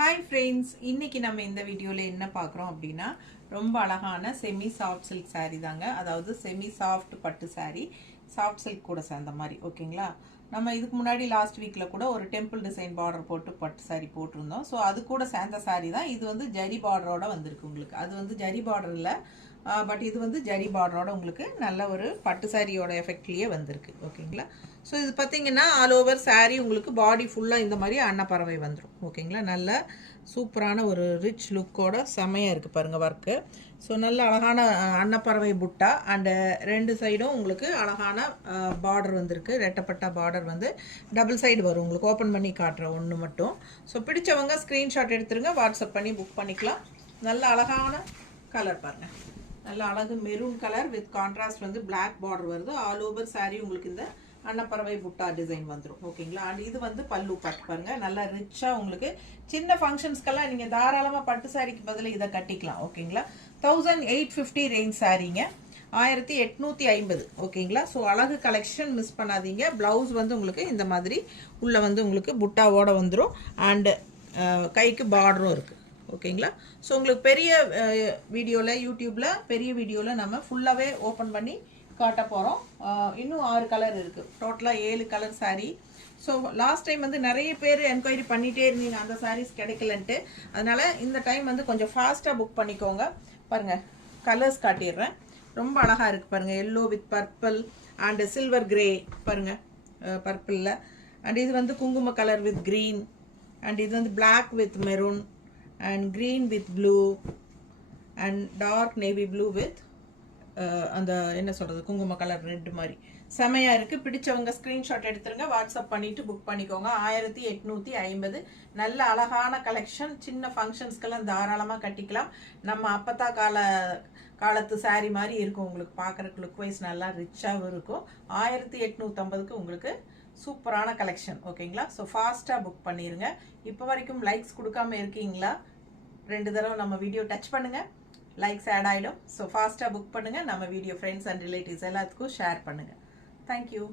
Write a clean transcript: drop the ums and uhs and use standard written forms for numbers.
Hi friends, இன்னைக்கு நம்ம இந்த வீடியோவில் என்ன பார்க்குறோம் அப்படின்னா ரொம்ப அழகான செமி சாஃப்ட் சில்க் saree தாங்க. அதாவது செமி சாஃப்ட் பட்டு saree, சாஃப்ட் சில்க் கூட சேர்ந்த மாதிரி. ஓகேங்களா? நம்ம இதுக்கு முன்னாடி லாஸ்ட் வீக்கில் கூட ஒரு டெம்பிள் டிசைன் பார்டர் போட்டு பட்டு saree போட்டிருந்தோம். ஸோ அது கூட சேர்ந்த saree தான் இது. வந்து ஜரி பார்டரோட வந்திருக்கு உங்களுக்கு. அது வந்து ஜரி பார்டர் இல்லை, பட் இது வந்து ஜரி பார்டரோட உங்களுக்கு நல்ல ஒரு பட்டு சாரியோட எஃபெக்ட்லேயே வந்திருக்கு. ஓகேங்களா? ஸோ இது பார்த்தீங்கன்னா ஆல் ஓவர் saree உங்களுக்கு பாடி ஃபுல்லாக இந்த மாதிரி அன்னப்பறவை வந்துடும். ஓகேங்களா? நல்ல சூப்பரான ஒரு ரிச் லுக்கோட செமையாக இருக்குது பாருங்கள் ஒர்க்கு. ஸோ நல்ல அழகான அன்னப்பறவை புட்டா அண்டு ரெண்டு சைடும் உங்களுக்கு அழகான பார்டர் வந்திருக்கு. ரெட்டப்பட்ட பார்டர் வந்து டபுள் சைடு வரும் உங்களுக்கு. ஓப்பன் பண்ணி காட்டுற ஒன்று மட்டும். ஸோ பிடிச்சவங்க ஸ்க்ரீன்ஷாட் எடுத்துருங்க, வாட்ஸ்அப் பண்ணி புக் பண்ணிக்கலாம். நல்ல அழகான கலர் பாருங்கள், நல்ல அழகு மெரூன் கலர் வித் கான்ட்ராஸ்ட் வந்து பிளாக் பார்டர் வருது. ஆல் ஓவர் saree உங்களுக்கு இந்த அன்னப்பறவை புட்டா டிசைன் வந்துடும். ஓகேங்களா? அண்ட் இது வந்து பல்லு பார்த்து பாருங்க, நல்லா ரிச்சாக உங்களுக்கு சின்ன ஃபங்க்ஷன்ஸ்க்கெல்லாம் நீங்கள் தாராளமாக பட்டு சாரிக்கு பதில் இதை கட்டிக்கலாம். ஓகேங்களா? 1850 ரேஞ்ச் சாரீங்க, 1850. ஓகேங்களா? ஸோ அழகு கலெக்ஷன் மிஸ் பண்ணாதீங்க. ப்ளவுஸ் வந்து உங்களுக்கு இந்த மாதிரி உள்ளே வந்து உங்களுக்கு புட்டாவோட வந்துடும். அண்டு கைக்கு பார்டரும் இருக்குது. ஓகேங்களா? ஸோ உங்களுக்கு பெரிய வீடியோவில், யூடியூப்பில் பெரிய வீடியோவில் நம்ம ஃபுல்லாகவே ஓப்பன் பண்ணி காட்ட போகிறோம். இன்னும் 6 கலர் இருக்குது, டோட்டலாக 7 colour saree. So last time வந்து நிறைய பேர் என்கொயரி பண்ணிகிட்டே இருந்தீங்க அந்த sarees கிடைக்கலன்ட்டு. அதனால் இந்த டைம் வந்து கொஞ்சம் ஃபாஸ்ட்டாக புக் பண்ணிக்கோங்க. பாருங்கள், கலர்ஸ் காட்டிடுறேன். ரொம்ப அழகாக இருக்குது பாருங்கள். Yellow with purple and silver grey பாருங்கள், பர்பிளில். அண்ட் இது வந்து குங்கும கலர் வித் க்ரீன், அண்ட் இது வந்து black with maroon and green with blue and dark navy blue with அந்த என்ன சொல்கிறது குங்கும கலர் ரெட் மாதிரி செமையாக இருக்குது. பிடிச்சவங்க ஸ்க்ரீன்ஷாட் எடுத்துருங்க, வாட்ஸ்அப் பண்ணிவிட்டு புக் பண்ணிக்கோங்க. 1850. நல்ல அழகான கலெக்ஷன். சின்ன ஃபங்க்ஷன்ஸ்க்கெல்லாம் தாராளமாக கட்டிக்கலாம். நம்ம அப்பத்தா காலத்து saree மாதிரி இருக்கும் உங்களுக்கு. பார்க்குறக்கு லுக் வைஸ் நல்லா ரிச்சாகவும் இருக்கும். 1850க்கு உங்களுக்கு சூப்பரான கலெக்ஷன். ஓகேங்களா? ஸோ ஃபாஸ்ட்டாக புக் பண்ணிடுங்க. இப்போ வரைக்கும் லைக்ஸ் கொடுக்காம இருக்கீங்களா? 2 தடவை நம்ம வீடியோ டச் பண்ணுங்கள், லைக்ஸ் ஆட் ஆகிடும். ஸோ ஃபாஸ்ட்டாக புக் பண்ணுங்கள். நம்ம வீடியோ ஃப்ரெண்ட்ஸ் அண்ட் ரிலேட்டிவ்ஸ் எல்லாத்துக்கும் ஷேர் பண்ணுங்கள். தேங்க்யூ.